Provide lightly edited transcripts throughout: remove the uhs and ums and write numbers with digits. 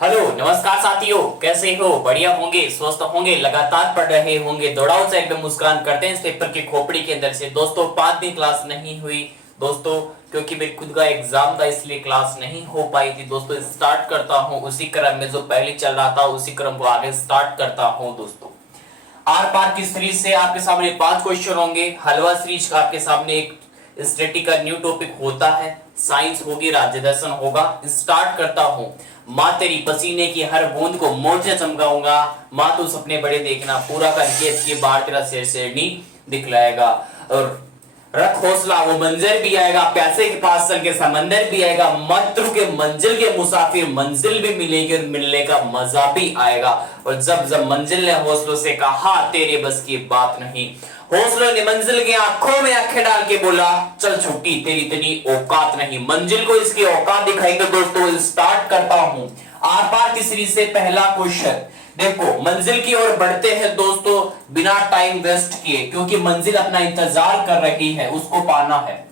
Hello नमस्कार साथियों, कैसे हो? बढ़िया होंगे, स्वस्थ होंगे, लगातार पढ़ रहे होंगे। दौड़ाओ साइड पे मुस्कान करते हैं इस पेपर की खोपड़ी के अंदर से। दोस्तों 5 दिन क्लास नहीं हुई दोस्तों, क्योंकि मेरे खुद का एग्जाम था, इसलिए क्लास नहीं हो पाई थी दोस्तों। स्टार्ट करता हूँ उसी क्रम में जो पहले चल रहा था, उसी क्रम को आगे स्टार्ट करता हूँ दोस्तों। आर पार की सीरीज से आपके सामने 5 क्वेश्चन होंगे। हलवा सीरीज का आपके सामने एक स्टडी का न्यू टॉपिक होता है, साइंस होगी, राज्य दर्शन होगा। स्टार्ट करता हूं। माँ तेरी पसीने की हर बूंद को मोर्चे चमकाऊंगा, माँ तू सपने बड़े देखना, पूरा करके इसकी बार तेरा शेर शेरनी दिखलाएगा। और रख हौसला, वो मंजर भी आएगा, प्यासे के पास चल के समंदर भी आएगा, मत रुके मंजिल के मुसाफिर, मंजिल भी मिलेगी और मिलने का मजा भी आएगा। और जब जब मंजिल ने हौसलों से कहा तेरे बस की बात नहीं, हौसलों ने मंजिल की आंखों में आंखें डाल के बोला चल छुट्टी तेरी इतनी औकात नहीं। मंजिल को इसकी औकात दिखाएंगे दोस्तों। स्टार्ट करता हूं आर पार की सीरीज से पहला क्वेश्चन। देखो मंजिल की ओर बढ़ते हैं दोस्तों बिना टाइम वेस्ट किए, क्योंकि मंजिल अपना इंतजार कर रही है, उसको पाना है।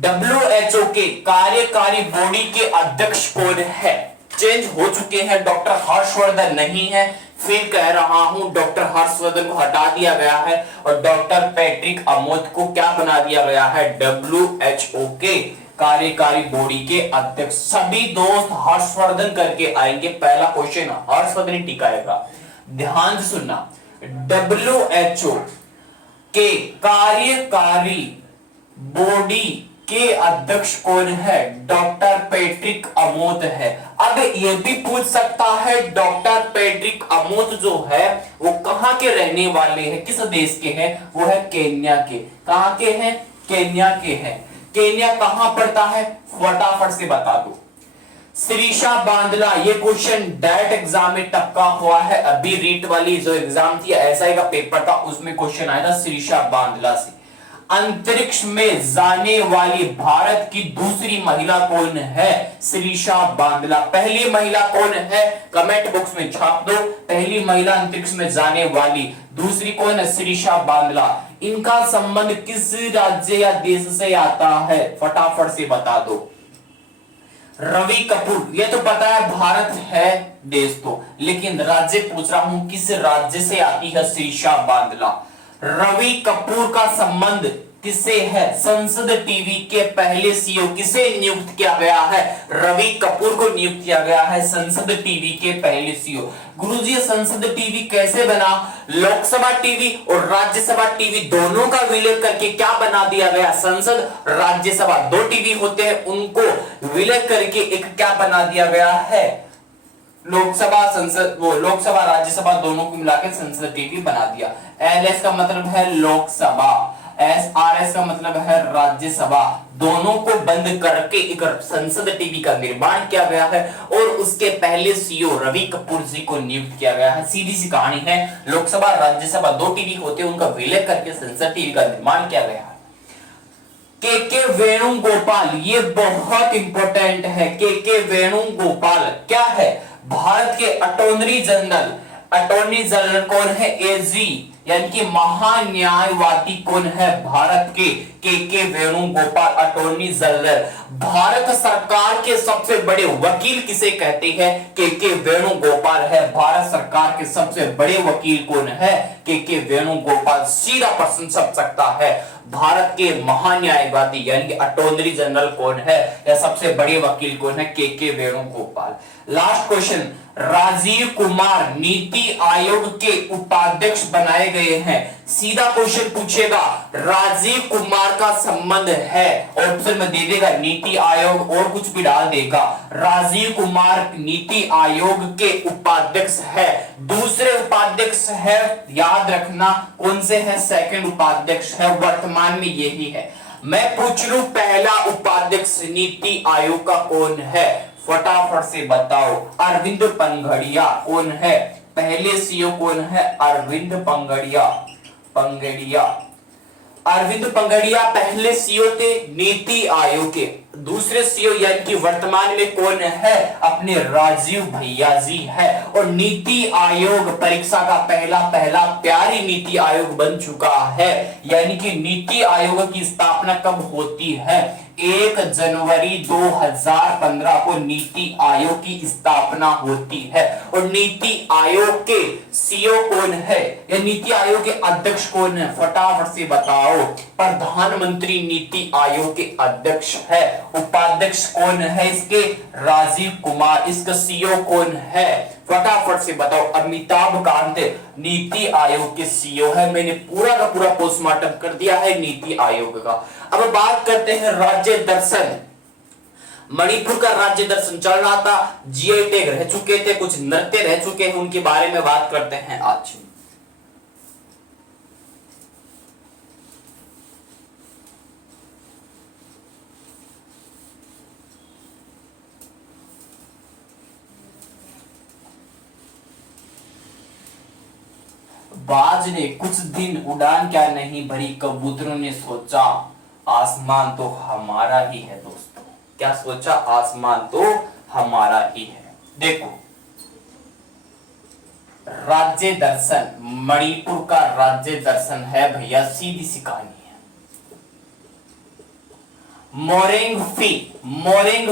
WHO के कार्यकारी बॉडी के अध्यक्ष कौन है? चेंज हो चुके हैं, डॉक्टर हर्षवर्धन नहीं है। फिर कह रहा हूं डॉक्टर हर्षवर्धन को हटा दिया गया है और डॉक्टर पैट्रिक अमोद को क्या बना दिया गया है? WHO के कार्यकारी बॉडी के अध्यक्ष। सभी दोस्त हर्षवर्धन करके आएंगे। पहला क्वेश्चन हर्षवर्धन टिकाएगा, ध्यान से सुनना। WHO के कार्यकारी बॉडी के अध्यक्ष कौन है? डॉक्टर पैट्रिक अमोद है। अब यह भी पूछ सकता है डॉक्टर पैट्रिक अमोद जो है वो कहां के रहने वाले हैं, किस देश के हैं? वो है केन्या के। कहां के हैं? केन्या के हैं। केन्या कहां पड़ता है? फटाफट से बता दो। सिरीशा बांदला। ये क्वेश्चन डायरेक्ट एग्जाम में टपका हुआ है। अभी रीट वाली जो एग्जाम थी, एसआई का पेपर था, उसमें क्वेश्चन आया था सिरीशा बांदला से। अंतरिक्ष में जाने वाली भारत की दूसरी महिला कौन है? सिरीशा बांदला। पहली महिला कौन है? कमेंट बॉक्स में छाप दो। पहली महिला अंतरिक्ष में जाने वाली। दूसरी कौन है? सिरीशा बांदला। इनका संबंध किस राज्य या देश से आता है? फटाफट से बता दो। रवि कपूर। ये तो पता है भारत है देश तो, लेकिन राज्य पूछ रहा हूं किस राज्य से आती है सिरीशा बांदला। रवि कपूर का संबंध किससे है? संसद टीवी के पहले सीईओ किसे नियुक्त किया गया है? रवि कपूर को नियुक्त किया गया है संसद टीवी के पहले सीईओ। गुरुजी संसद टीवी कैसे बना? लोकसभा टीवी और राज्यसभा टीवी दोनों का विलय करके क्या बना दिया गया? संसद राज्यसभा, 2 टीवी होते हैं, उनको विलय करके एक क्या बना दिया गया है? लोकसभा संसद, वो लोकसभा राज्यसभा दोनों को मिलाकर संसद टीवी बना दिया। एलएस का मतलब है लोकसभा, एसआरएस का मतलब है राज्यसभा। दोनों को बंद करके एक संसद टीवी का निर्माण किया गया है और उसके पहले सीईओ रवि कपूर जी को नियुक्त किया गया है। सीधी सी कहानी है, लोकसभा राज्यसभा 2 टीवी होते हैं, उनका विलय करके संसद टीवी का निर्माण किया गया है। के वेणुगोपाल, ये बहुत इंपॉर्टेंट है। के वेणुगोपाल क्या है? भारत के अटॉर्नी जनरल। अटॉर्नी जनरल कौन है? एजी यानी कि महान्यायवादी कौन है? भारत के वेणुगोपाल अटॉर्नी जनरल। भारत सरकार के सबसे बड़े वकील किसे कहते हैं? के वेणुगोपाल है। भारत सरकार के सबसे बड़े वकील कौन है? के वेणुगोपाल। सीधा प्रश्न छप सकता है, भारत के महान्यायवादी यानी कि अटॉर्नी जनरल कौन है या सबसे बड़े वकील कौन है? के वेणुगोपाल। लास्ट क्वेश्चन, राजीव कुमार नीति आयोग के उपाध्यक्ष बनाए गए हैं। सीधा क्वेश्चन पूछेगा, राजीव कुमार का संबंध है, ऑप्शन में दे देगा नीति आयोग और कुछ भी डाल देगा। राजीव कुमार नीति आयोग के उपाध्यक्ष है। दूसरे उपाध्यक्ष है, याद रखना कौन से है? सेकंड उपाध्यक्ष है, वर्तमान में यही है। मैं पूछ लूं पहला उपाध्यक्ष नीति आयोग का कौन है? फटाफट से बताओ। अरविंद पंगड़िया कौन है? पहले सीईओ कौन है? अरविंद पंगड़िया। अरविंद पंगड़िया पहले सीईओ थे नीति आयोग के। दूसरे सीईओ यानी कि वर्तमान में कौन है? अपने राजीव भैया जी है। और नीति आयोग परीक्षा का पहला प्यारी नीति आयोग बन चुका है। यानी कि नीति आयोग की स्थापना कब होती है? 1 जनवरी 2015 को नीति आयोग की स्थापना होती है। और नीति आयोग के सीईओ कौन है या नीति आयोग के अध्यक्ष कौन है, फटाफट से बताओ। प्रधानमंत्री नीति आयोग के अध्यक्ष है। उपाध्यक्ष कौन है इसके, राजीव कुमार। इसका सीईओ कौन है, फटाफट से बताओ। अमिताभ कांत नीति आयोग के सीईओ है। मैंने पूरा का पूरा पोस्टमार्टम कर दिया है नीति आयोग का। अब बात करते हैं राज्य दर्शन। मणिपुर का राज्य दर्शन चल रहा था, जीआई टैग रह चुके थे, कुछ नृत्य रह चुके हैं, उनके बारे में बात करते हैं आज। बाज ने कुछ दिन उड़ान क्या नहीं भरी, कबूतरों ने सोचा आसमान तो हमारा ही है। दोस्तों क्या सोचा, आसमान तो हमारा ही है। देखो राज्य दर्शन, मणिपुर का राज्य दर्शन है भैया, सीधी सी कहानी है। मोरेंग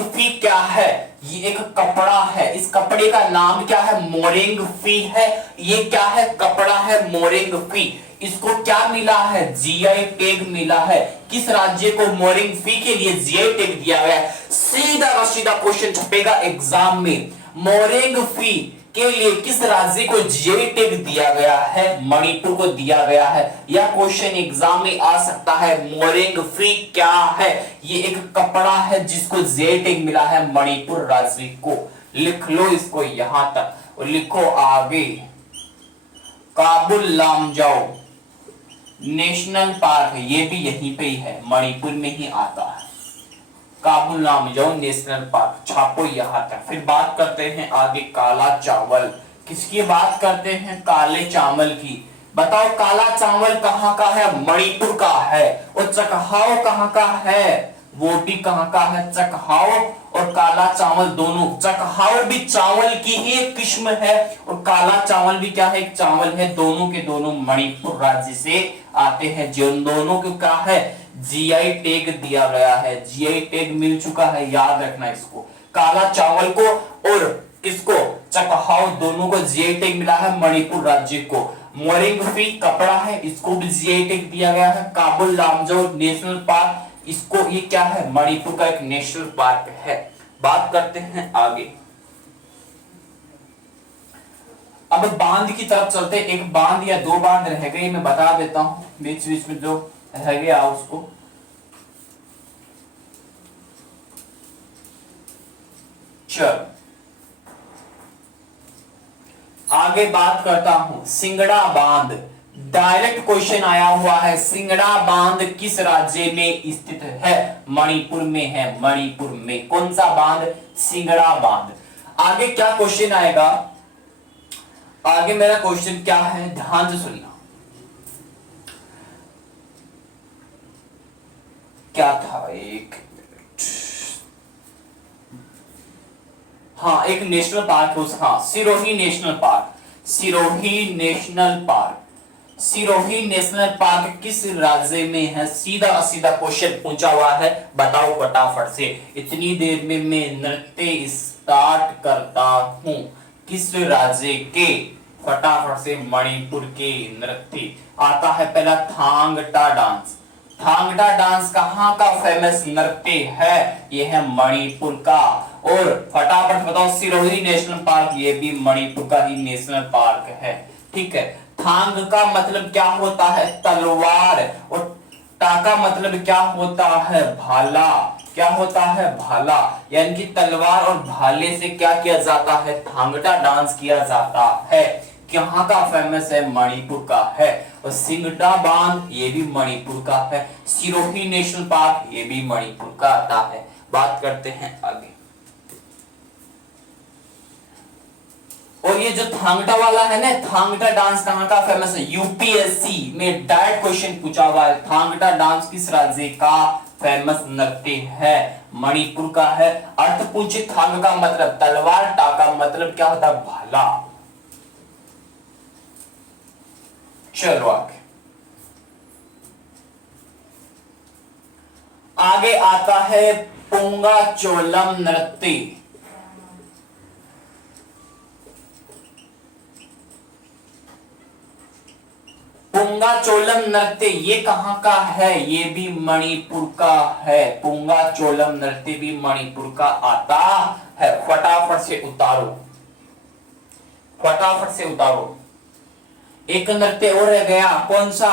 फी क्या है, ये एक कपड़ा है। इस कपड़े का नाम क्या है, मोरेंग फी है। ये क्या है, कपड़ा है मोरेंग फी। इसको क्या मिला है, जीआई टैग मिला है। किस राज्य को मोरेंग फी के लिए जीआई टैग दिया गया है, सीधा का सीधा क्वेश्चन छपेगा एग्जाम में। मोरेंग फी के लिए किस राज्य को जीआई टैग दिया गया है, मणिपुर को दिया गया है। यह क्वेश्चन एग्जाम में आ सकता है। मोरेंग फी क्या है, ये एक कपड़ा है जिसको जीआई टैग मिला है मणिपुर राज्य को। लिख लो इसको यहां तक और लिखो आगे। काबुल लामजाओ नेशनल पार्क है, ये भी यहीं पे ही है, मणिपुर में ही आता है। काबुल लामजाओ नेशनल पार्क, छापो यहां तक। फिर बात करते हैं आगे काला चावल। किसकी बात करते हैं, काले चावल की। बताओ काला चावल कहां का है, मणिपुर का है। और चकहाओ कहां का है, वो भी कहां का है, चकहाओ और काला चावल दोनों। चकहाओ भी चावल की ही एक किस्म है और काला चावल भी क्या है, एक चावल है। दोनों के दोनों मणिपुर राज्य से आते हैं। जिन दोनों को क्या है, जीआई टैग दिया गया है, जीआई टैग मिल चुका है, याद रखना इसको। काला चावल को और किसको, चकहाओ, दोनों को जीआई टैग मिला है मणिपुर राज्य को। मोरेंग फी कपड़ा है, इसको भी जीआई टैग दिया गया है। काबुल लामजाओ नेशनल पार्क, इसको ये क्या है, मणिपुर का एक नेशनल पार्क है। बात करते हैं आगे। अब बांध की तरफ चलते। एक बांध या दो बांध रह गए, मैं बता देता हूं बीच बीच में जो रह गया उसको। चल आगे बात करता हूं। सिंगड़ा बांध, डायरेक्ट क्वेश्चन आया हुआ है। सिंगड़ा बांध किस राज्य में स्थित है, मणिपुर में है। मणिपुर में कौन सा बांध, सिंगड़ा बांध। आगे क्या क्वेश्चन आएगा, आगे मेरा क्वेश्चन क्या है, ध्यान से सुनना। क्या था, एक हाँ, एक नेशनल पार्क है, हाँ, Sirohi national park. Sirohi national park, Sirohi national park किस राज्य में है, सीधा सीधा क्वेश्चन पूछा हुआ है, बताओ फटाफट से। इतनी देर में मैं नृत्य स्टार्ट करता हूं, किस राज्य के, फटाफट से। मणिपुर के नृत्य आता है पहला, थांगटा डांस। थांगटा डांस कहाँ का फेमस नृत्य है, ये है मणिपुर का। और फटाफट बताओ, सिरोही नेशनल पार्क, ये भी मणिपुर का ही नेशनल पार्क है। ठीक है, थांग का मतलब क्या होता है, तलवार। और टा का मतलब क्या होता है, भाला। क्या होता है, भाला। यानी कि तलवार और भाले से क्या किया जाता है, थांगटा डांस किया जाता है। कहाँ का फेमस है, मणिपुर का है। और सिंगटा बांध, ये भी मणिपुर का है। सिरोही नेशनल पार्क, ये भी मणिपुर का आता है। बात करते हैं आगे। और ये जो थांगटा वाला है ना, थांगटा डांस कहाँ का फेमस है, यूपीएससी में डायरेक्ट क्वेश्चन पूछा हुआ है। थांगटा डांस किस राज्य का फेमस नृत्य है, मणिपुर का है। अर्थ पूछे, थांग का मतलब तलवार, टा का मतलब क्या होता है, भाला। चलो आगे। आगे आता है पुंगाचोलम नृत्य। पुंगाचोलम नृत्य ये कहां का है? ये भी मणिपुर का है। पुंगाचोलम नृत्य भी मणिपुर का आता है। फटाफट से उतारो, फटाफट से उतारो। एक नृत्य और रह गया, कौन सा?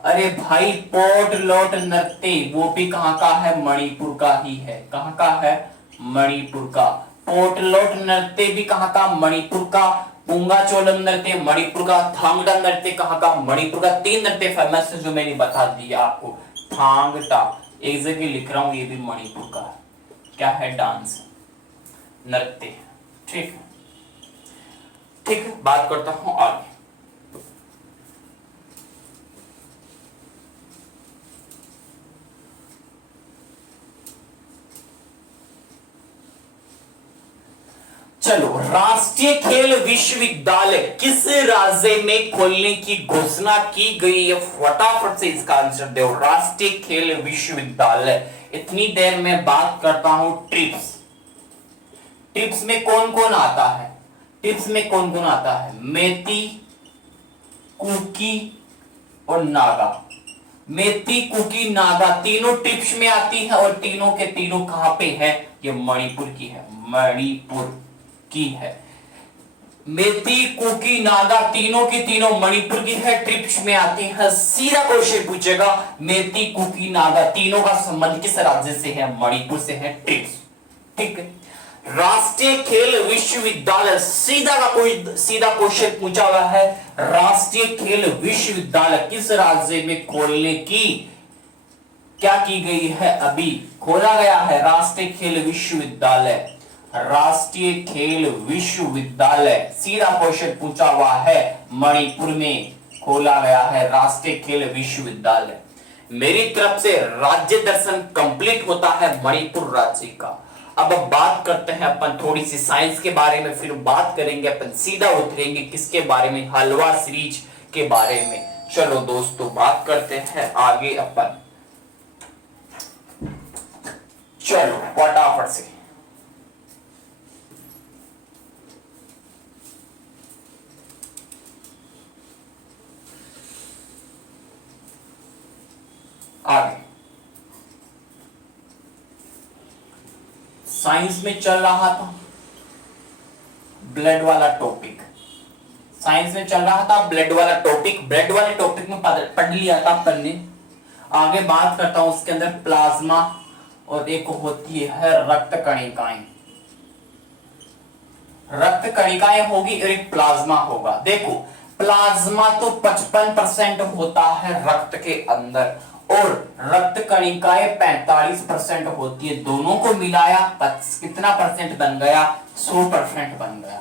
अरे भाई पोटलोट नृत्य, वो भी कहां का है? मणिपुर का ही है। कहां का है? मणिपुर का। पोटलोट नृत्य भी कहां का? मणिपुर का। पुंगाचोलम नृत्य मणिपुर का। थांगटा नृत्य कहां का? मणिपुर का। 3 नृत्य फेमस है जो मैंने बता दिया आपको। थांगटा एक जगह लिख रहा हूं, ये भी मणिपुर का क्या है? डांस, नृत्य। ठीक ठीक, बात करता हूं आगे। चलो, राष्ट्रीय खेल विश्वविद्यालय किस राज्य में खोलने की घोषणा की गई है? फटाफट से इसका आंसर दो। राष्ट्रीय खेल विश्वविद्यालय। इतनी देर में बात करता हूं ट्रिप्स। ट्रिप्स में कौन कौन आता है? ट्रिप्स में कौन कौन आता है? मेती, कुकी और नागा। मेती, कुकी, नागा तीनों ट्रिप्स में आती है और तीनों के तीनों कहां पे है? ये मणिपुर की है। मणिपुर की है। मेती, कुकी, नागा तीनों की तीनों मणिपुर की है, ट्रिप्स में आती है। सीधा क्वेश्चन पूछेगा, मेती, कुकी, नागा तीनों का संबंध किस राज्य से है? मणिपुर से है, ट्रिप्स। ठीक है। राष्ट्रीय खेल विश्वविद्यालय, सीधा क्वेश्चन पूछा हुआ है। राष्ट्रीय खेल विश्वविद्यालय किस राज्य में खोलने की क्या की गई है? अभी खोला गया है राष्ट्रीय खेल विश्वविद्यालय। राष्ट्रीय खेल विश्वविद्यालय सीधा क्वेश्चन पूछा हुआ है। मणिपुर में खोला गया है राष्ट्रीय खेल विश्वविद्यालय। मेरी तरफ से राज्य दर्शन कंप्लीट होता है मणिपुर राज्य का। अब बात करते हैं अपन थोड़ी सी साइंस के बारे में, फिर बात करेंगे अपन सीधा उतरेंगे किसके बारे में? हलवा सीरीज के बारे में। चलो दोस्तों, बात करते हैं आगे अपन। चलो फटाफट से आगे। साइंस में चल रहा था ब्लड वाला टॉपिक। साइंस में चल रहा था ब्लड वाला टॉपिक। ब्लड वाले टॉपिक में पढ़ लिया था अपन ने। आगे बात करता हूं उसके अंदर प्लाज्मा और एक होती है रक्त कणिकाएं। रक्त कणिकाएं होगी और एक प्लाज्मा होगा। देखो, प्लाज्मा तो 55% होता है रक्त के अंदर और रक्त कणिकाएं 45% होती है। दोनों को मिलाया कितना परसेंट बन गया? 100% बन गया।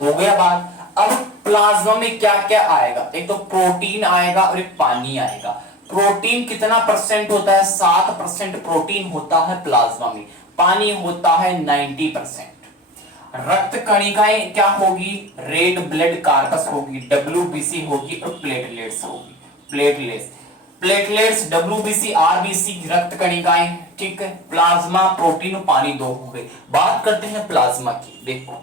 हो गया बात। अब प्लाज्मा में क्या क्या आएगा? एक तो प्रोटीन आएगा और एक पानी आएगा। प्रोटीन कितना परसेंट होता है? 7% प्रोटीन होता है प्लाज्मा में। पानी होता है 90%। रक्त कणिकाएं क्या होगी? रेड ब्लड कार्पस होगी, WBC होगी और प्लेटलेट्स होगी। प्लेटलेट्स, WBC, RBC रक्त कणिकाएं। ठीक है। प्लाज्मा, प्रोटीन, पानी दो हो गए। बात करते हैं प्लाज्मा की। देखो,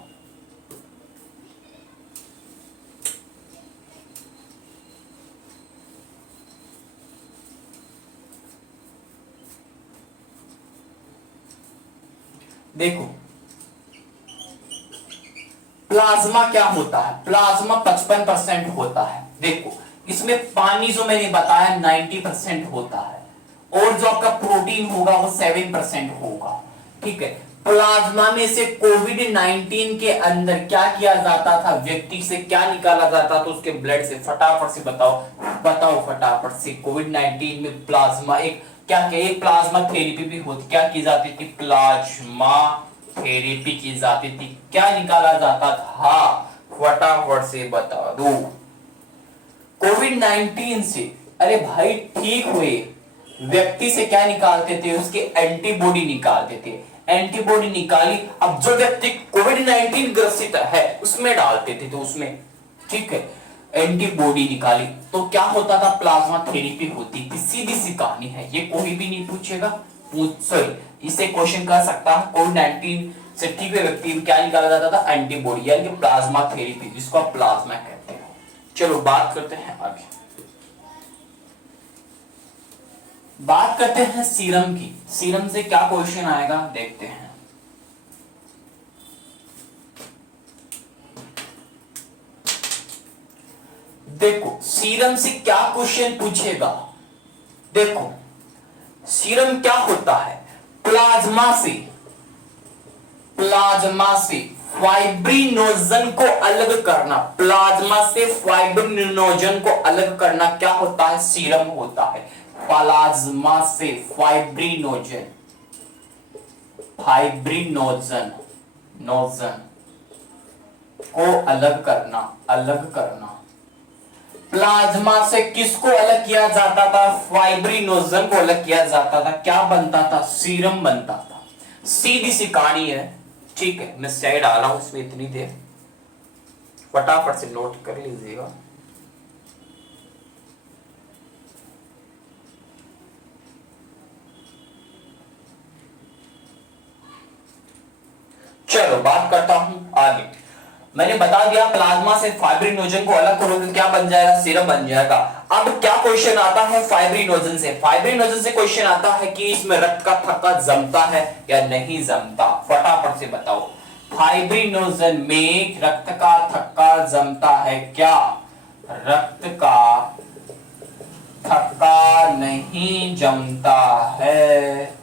देखो प्लाज्मा क्या होता है? प्लाज्मा 55% होता है। देखो, इसमें पानी जो मैंने बताया 90% होता है और जो आपका प्रोटीन होगा वो 7% होगा। ठीक है। प्लाज्मा में से कोविड-19 के अंदर क्या किया जाता था? व्यक्ति से क्या निकाला जाता था? उसके ब्लड से। फटाफट से बताओ फटाफट से। कोविड-19 में प्लाज्मा एक क्या क्या एक प्लाज्मा थेरेपी भी होती, क्या की जाती थी? प्लाज्मा थेरेपी की जाती थी। क्या निकाला जाता था? फटाफट से बता दो। कोविड-19 से, अरे भाई ठीक हुए व्यक्ति से क्या निकालते थे? उसके एंटीबॉडी निकालते थे। एंटीबॉडी निकाली, अब जो व्यक्ति कोविड-19 ग्रसित है उसमें डालते थे, तो उसमें। ठीक है। एंटीबॉडी निकाली तो क्या होता था, प्लाज्मा थेरेपी होती थी। सीधी सी कहानी है, ये कोई भी नहीं पूछेगा, सॉरी इसे क्वेश्चन कर सकता है कोविड-19 से ठीक हुए व्यक्ति में क्या निकाला जाता था, एंटीबॉडी यानी कि प्लाज्मा थेरेपी, जिसको आप प्लाज्मा कहते हैं। चलो बात करते हैं आगे, बात करते हैं सीरम की। सीरम से क्या क्वेश्चन आएगा देखते हैं। देखो सीरम से क्या क्वेश्चन पूछेगा, देखो सीरम क्या होता है, प्लाज्मा से फाइब्रिनोजन को अलग करना, प्लाज्मा से फाइब्रिनोजन को अलग करना क्या होता है, सीरम होता है। प्लाज्मा से फाइब्रिनोजन को अलग करना, प्लाज्मा से किसको अलग किया जाता था, फाइब्रिनोजन को अलग किया जाता था, क्या बनता था, सीरम बनता था। सीधी सी कहानी है, ठीक है। मैं साइड आ रहा हूं इसमें इतनी देर, फटाफट से नोट कर लीजिएगा। चलो बात करता हूं आगे। मैंने बता दिया प्लाज्मा से फाइब्रिनोजन को अलग करोगे क्या बन जाएगा, सीरम बन जाएगा। अब क्या क्वेश्चन आता है फाइब्रिनोजन से, फाइब्रिनोजन से क्वेश्चन आता है कि इसमें रक्त का थक्का जमता है या नहीं जमता, फटाफट से बताओ। फाइब्रिनोजन में रक्त का थक्का जमता है क्या, रक्त का थक्का नहीं जमता है,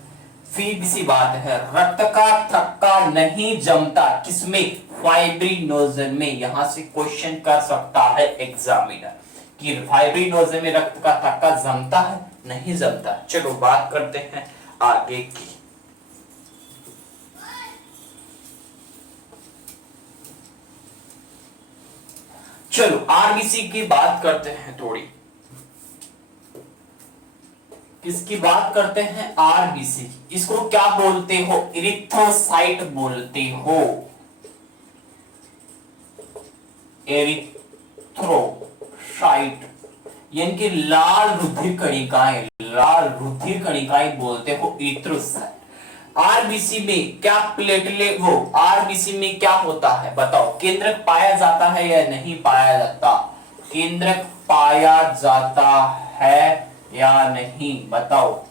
सीधी सी बात है, रक्त का थक्का नहीं जमता किसमें, फाइब्रिनोजन में। यहां से क्वेश्चन कर सकता है एग्जामिनर कि फाइब्रिनोजन में रक्त का थक्का जमता है नहीं जमता। चलो बात करते हैं आगे की। चलो आरबीसी की बात करते हैं थोड़ी, किसकी बात करते हैं, आरबीसी। इसको क्या बोलते हो, इरिथ्रोसाइट बोलते हो, एरिथ्रोसाइट यानी कि लाल रुधिर कणिकाएं बोलते हो इरिथ्रोसाइट। आरबीसी में क्या प्लेटलेट, वो आरबीसी में क्या होता है बताओ, केंद्रक पाया जाता है या नहीं पाया जाता, केंद्रक पाया जाता है या नहीं बताओ,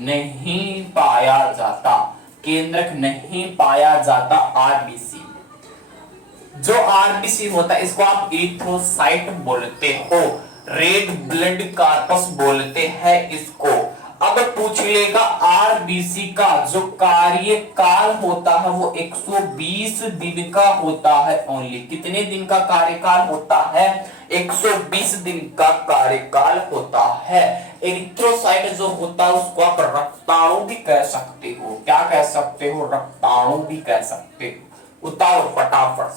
नहीं पाया जाता, केंद्रक नहीं पाया जाता आरबीसी। जो आरबीसी होता है इसको आप इरिथ्रोसाइट बोलते हो, रेड ब्लड कॉर्पस बोलते हैं इसको। अब पूछ लेगा आरबीसी का जो कार्यकाल होता है वो 120 दिन का होता है ओनली। कितने दिन का कार्यकाल होता है, 120 दिन का कार्यकाल होता है। एरिथ्रोसाइट जो होता है उसको आप रक्ताणु भी कह सकते हो, क्या कह सकते हो, रक्ताणु भी कह सकते हो। उतारो फटाफट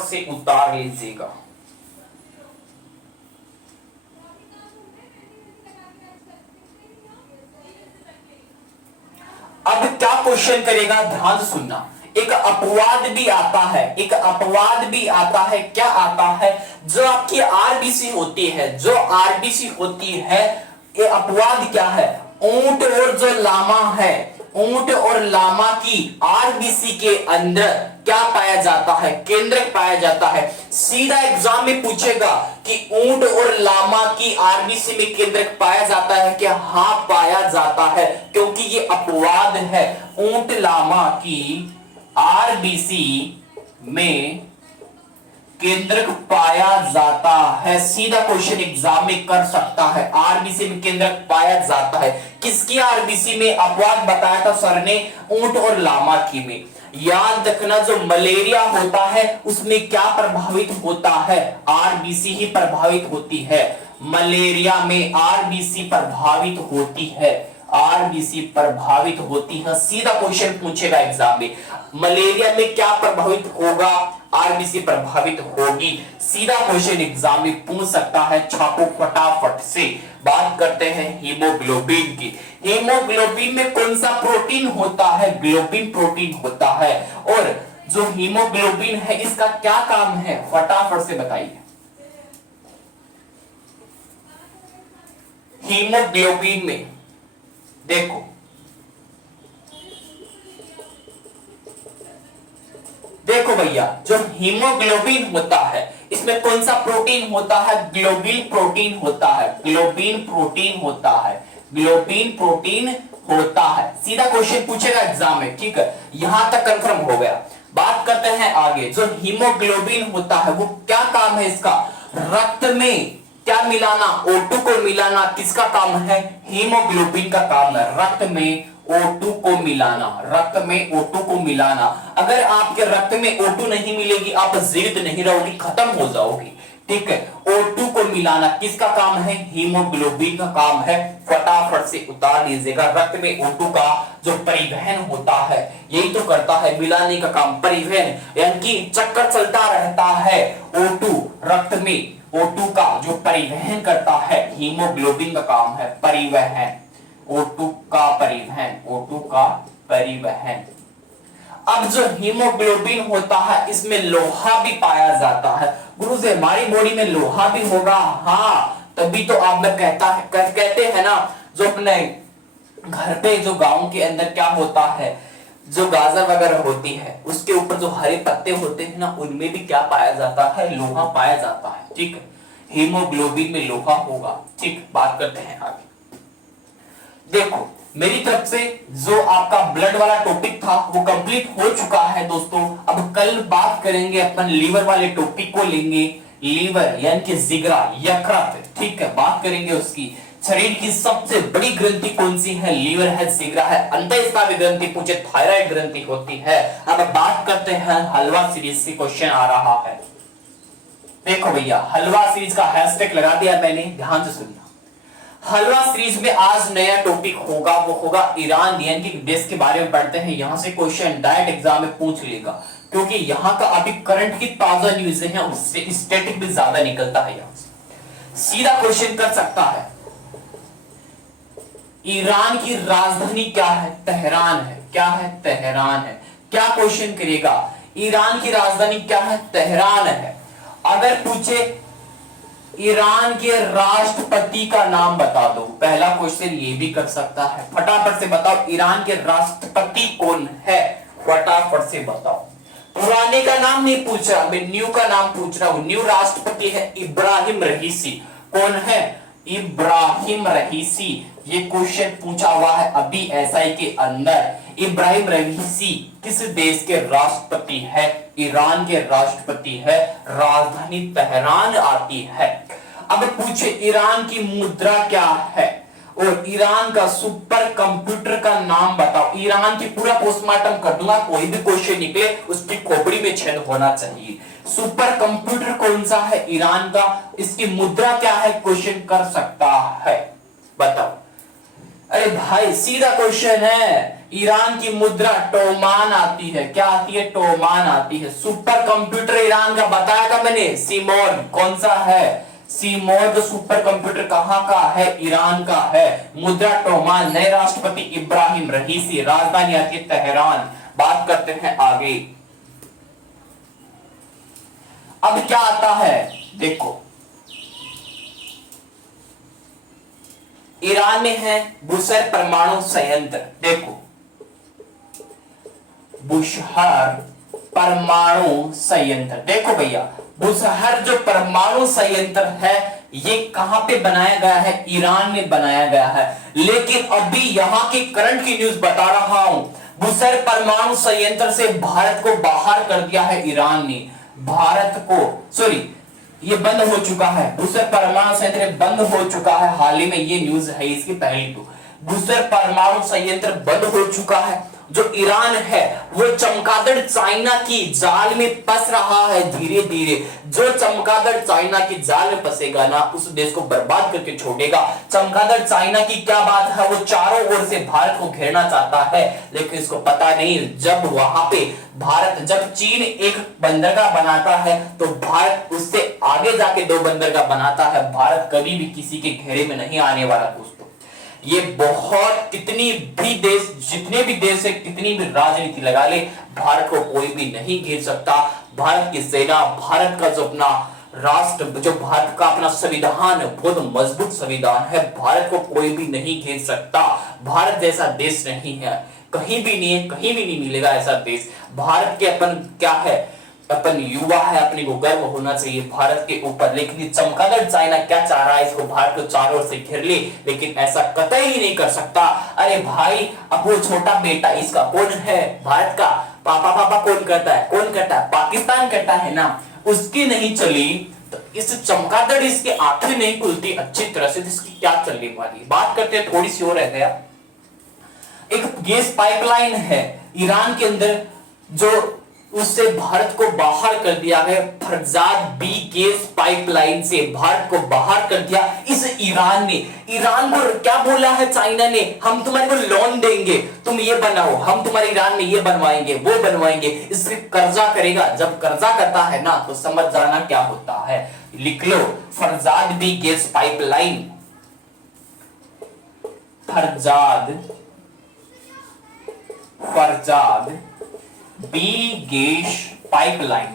से उतार लीजिएगा। अब क्या क्वेश्चन करेगा, ध्यान से सुनना। एक अपवाद भी आता है, क्या आता है, जो आपकी आरबीसी होती है, ये अपवाद क्या है, ऊंट और जो लामा है, ऊंट और लामा की आरबीसी के अंदर क्या पाया जाता है, केंद्रक पाया जाता है। सीधा एग्जाम में पूछेगा कि ऊंट और लामा की आरबीसी में केंद्रक पाया जाता है क्या, हाँ पाया जाता है, क्योंकि ये अपवाद है। ऊंट लामा की आरबीसी में केंद्रक पाया जाता है, सीधा क्वेश्चन एग्जाम में कर सकता है, आरबीसी में केंद्रक पाया जाता है। किसकी आरबीसी में, अपवाद बताया था सर ने, ऊंट और लामा की में। याद रखना जो मलेरिया होता है उसमें क्या प्रभावित होता है, आरबीसी ही प्रभावित होती है। मलेरिया में आरबीसी प्रभावित होती है, आरबीसी प्रभावित होती है। सीधा क्वेश्चन पूछेगा एग्जाम में, मलेरिया में क्या प्रभावित होगा, आरबीसी प्रभावित होगी। सीधा क्वेश्चन एग्जाम में पूछ सकता है, छापो फटाफट से। बात करते हैं हीमोग्लोबिन की। हीमोग्लोबिन में कौन सा प्रोटीन होता है, ग्लोबिन प्रोटीन होता है। और जो हीमोग्लोबिन है इसका क्या काम है, फटाफट से बताइए। हीमोग्लोबिन में देखो, देखो भैया, जो हीमोग्लोबिन होता है इसमें कौन सा प्रोटीन होता है, ग्लोबिन प्रोटीन होता है, ग्लोबिन प्रोटीन होता है, ग्लोबिन प्रोटीन होता है। सीधा क्वेश्चन पूछेगा एग्जाम में, ठीक है, यहां तक कंफर्म हो गया। बात करते हैं आगे। जो हीमोग्लोबिन होता है वो क्या काम है इसका, रक्त में क्या मिलाना, O2 को मिलाना, किसका काम है, हीमोग्लोबिन का काम है, रक्त में O2 को मिलाना, रक्त में O2 को मिलाना। अगर आपके रक्त में O2 नहीं मिलेगी आप जीवित नहीं रहोगी, खत्म हो जाओगी, ठीक है। O2 को मिलाना किसका काम है, हीमोग्लोबिन का काम है। फटाफट से उतार लीजिएगा। रक्त में O2 का जो परिवहन होता है यही तो करता है, मिलाने का काम, परिवहन, यानी कि चक्कर चलता रहता है। O2 रक्त में O2 का जो परिवहन करता है, हीमोग्लोबिन का काम है परिवहन, O2 का परिवहन, O2 का परिवहन। अब जो हीमोग्लोबिन होता है इसमें लोहा भी पाया जाता है। गुरु जी हमारी बॉडी में लोहा भी होगा, हाँ, तभी तो आप में कहते हैं ना, जो अपने घर पे जो गांव के अंदर क्या होता है, जो गाजर वगैरह होती है उसके ऊपर जो हरे पत्ते होते हैं ना, उनमें भी क्या पाया जाता है, लोहा पाया जाता है, ठीक है। हीमोग्लोबिन में लोहा होगा, ठीक। बात करते हैं आगे। देखो मेरी तरफ से जो आपका ब्लड वाला टॉपिक था वो कंप्लीट हो चुका है दोस्तों। अब कल बात करेंगे अपन लीवर वाले टॉपिक को लेंगे, लीवर यानी कि जिगरा, यकृत, ठीक है, बात करेंगे उसकी। शरीर की सबसे बड़ी ग्रंथि कौन सी है, लीवर है, जिगरा है। अंतःस्रावी ग्रंथि पूछे थायराइड ग्रंथि होती है। अब बात करते हैं हलवा सीरीज से, क्वेश्चन आ रहा है। देखो भैया हलवा सीरीज का हैशटैग लगा दिया मैंने, ध्यान से सुनना। हलवा सीरीज में आज नया टॉपिक होगा, वो होगा ईरान यानी कि देश के बारे में पढ़ते हैं। यहां से क्वेश्चन डायरेक्ट एग्जाम में पूछ लेगा, क्योंकि यहां का अभी करंट की ताजा न्यूज है, उससे स्टैटिक भी ज्यादा निकलता है। यहां से सीधा क्वेश्चन कर सकता है, ईरान की राजधानी क्या है, तेहरान है, क्या है, तेहरान है। क्या क्वेश्चन करेगा, ईरान की राजधानी क्या है, तेहरान है। अगर पूछे ईरान के राष्ट्रपति का नाम बता दो, पहला क्वेश्चन ये भी कर सकता है। फटाफट से बताओ ईरान के राष्ट्रपति कौन है, फटाफट से बताओ। पुराने का नाम नहीं पूछ रहा मैं, न्यू का नाम पूछ रहा हूं। न्यू राष्ट्रपति है इब्राहिम रहीसी। कौन है, इब्राहिम रहीसी। ये क्वेश्चन पूछा हुआ है अभी एसआई के अंदर। इब्राहिम रहीसी किस देश के राष्ट्रपति है, ईरान के राष्ट्रपति है, राजधानी तेहरान आती है। अब पूछे ईरान की मुद्रा क्या है और ईरान का सुपर कंप्यूटर का नाम बताओ। ईरान की पूरा पोस्टमार्टम कर दूंगा, कोई भी क्वेश्चन निकले उसकी खोपड़ी में छेद होना चाहिए। सुपर कंप्यूटर कौन सा है ईरान का, इसकी मुद्रा क्या है, क्वेश्चन कर सकता है, बताओ। अरे भाई सीधा क्वेश्चन है, ईरान की मुद्रा टोमान आती है। क्या आती है, टोमान आती है। सुपर कंप्यूटर ईरान का बताया था मैंने, सीमोन। कौन सा है, सीमोन। सुपर कंप्यूटर कहां का है, ईरान का है। मुद्रा टोमान। नए राष्ट्रपति इब्राहिम रहीसी, राजधानी आती है तेहरान। बात करते हैं आगे। अब क्या आता है, देखो ईरान में है बुशहर परमाणु संयंत्र। देखो बुशहर परमाणु संयंत्र, देखो भैया बुशहर जो परमाणु संयंत्र है ये कहां पे बनाया गया है, ईरान में बनाया गया है। लेकिन अभी यहां की करंट की न्यूज बता रहा हूं, बुशहर परमाणु संयंत्र से भारत को बाहर कर दिया है ईरान ने। भारत को, सॉरी, ये बंद हो चुका है। बुशहर परमाणु संयंत्र बंद हो चुका है, हाल ही में ये न्यूज है इसकी पहली। तो बुशहर परमाणु संयंत्र बंद हो चुका है। जो ईरान है वो चमगादड़ चाइना की जाल में फंस रहा है धीरे धीरे। जो चमगादड़ चाइना की जाल में फंसेगा ना उस देश को बर्बाद करके छोड़ेगा। चमगादड़ चाइना की क्या बात है, वो चारों ओर से भारत को घेरना चाहता है, लेकिन इसको पता नहीं जब वहां पे भारत, जब चीन एक बंदरगाह बनाता है तो भारत उससे आगे जाके दो बंदरगाह बनाता है। भारत कभी भी किसी के घेरे में नहीं आने वाला दोस्तों। ये बहुत कितनी भी देश, जितने भी देश है, कितनी भी राजनीति लगा ले, भारत को कोई भी नहीं घेर सकता। भारत की सेना, भारत का जो अपना राष्ट्र, जो भारत का अपना संविधान बहुत मजबूत संविधान है, भारत को कोई भी नहीं घेर सकता। भारत जैसा देश नहीं है, कहीं भी नहीं है, कहीं भी नहीं मिलेगा ऐसा देश। भारत के अपन क्या है, अपन युवा है, अपने को गर्व होना चाहिए भारत के ऊपर। लेकिन चमगादड़ चाइना क्या चाह रहा है, इसको भारत को चारों ओर से घेर ले, लेकिन ऐसा कतई ही नहीं कर सकता। अरे भाई, अब वो छोटा बेटा इसका कौन है, भारत का पापा पापा कौन करता है, कौन करता है, पाकिस्तान करता है ना, उसकी नहीं चली तो इस चमगादड़, इसके आंखें नहीं खुलती अच्छी तरह से, इसकी क्या चलने वाली। बात करते हैं थोड़ी सी और रह गया, एक गैस पाइपलाइन है ईरान के अंदर, जो उससे भारत को बाहर कर दिया है। फरजाद बी गैस पाइपलाइन से भारत को बाहर कर दिया इस ईरान ने। ईरान को क्या बोला है चाइना ने, हम तुम्हारे को लोन देंगे, तुम ये बनाओ, हम तुम्हारे ईरान में ये बनवाएंगे, वो बनवाएंगे। इससे कर्जा करेगा, जब कर्जा करता है ना तो समझ जाना क्या होता है। लिख लो, Farzad B gas pipeline, Farzad B gas pipeline,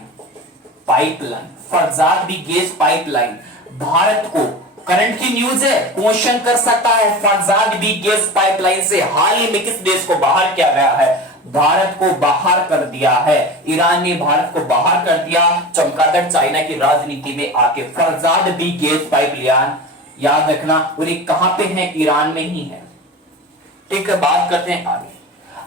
Farzad B gas pipeline Bharat को, करंट की न्यूज है, क्वेश्चन कर सकता है। फरजाद बी गैस पाइपलाइन से हाल ही में किस देश को बाहर किया गया है, भारत को बाहर कर दिया है। ईरान ने भारत को बाहर कर दिया, चमगादड़ चाइना की राजनीति में आके। फरजाद बी गैस पाइपलाइन याद रखना, और ये कहां पे है, ईरान में ही है। ठीक है, बात करते हैं आगे।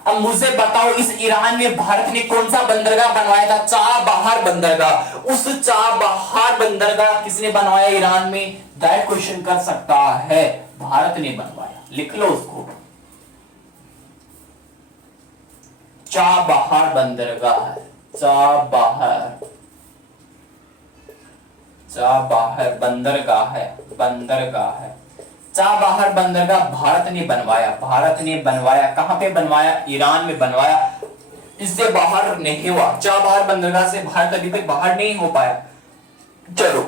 अब मुझे बताओ, इस ईरान में भारत ने कौन सा बंदरगाह बनवाया था, चाबहार बंदरगाह। उस चाबहार बंदरगाह किसने बनवाया ईरान में, डायरेक्ट क्वेश्चन कर सकता है, भारत ने बनवाया। लिख लो उसको, चाबहार बंदरगाह, चाबहार बंदरगाह है, चाबहार बंदरगाह भारत ने बनवाया। कहां पे बनवाया, ईरान में बनवाया। इससे बाहर नहीं हुआ, चाबहार बंदरगाह से भारत अभी तक बाहर नहीं हो पाया। चलो,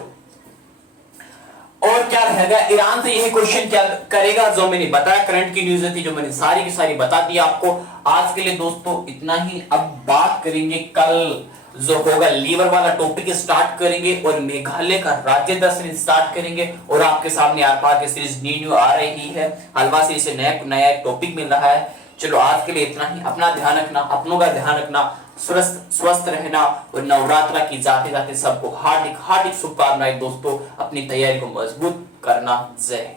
और क्या रहेगा, ईरान से यही क्वेश्चन क्या करेगा, जो मैंने बताया, करंट की न्यूज थी, जो मैंने सारी की सारी बता दी आपको। आज के लिए दोस्तों इतना ही। अब बात करेंगे कल जो होगा, लीवर वाला टॉपिक स्टार्ट करेंगे, और मेघालय का राज्य दर्शन स्टार्ट करेंगे। और आपके सामने आर-पार की सीरीज न्यू आ रही है, हलवा से इसे नया टॉपिक मिल रहा है। चलो, आज के लिए इतना ही। अपना ध्यान रखना, अपनों का ध्यान रखना, स्वस्थ रहना, और नवरात्रा की जाते जाते सबको हार्दिक शुभकामनाएं दोस्तों। अपनी तैयारी को मजबूत करना। जय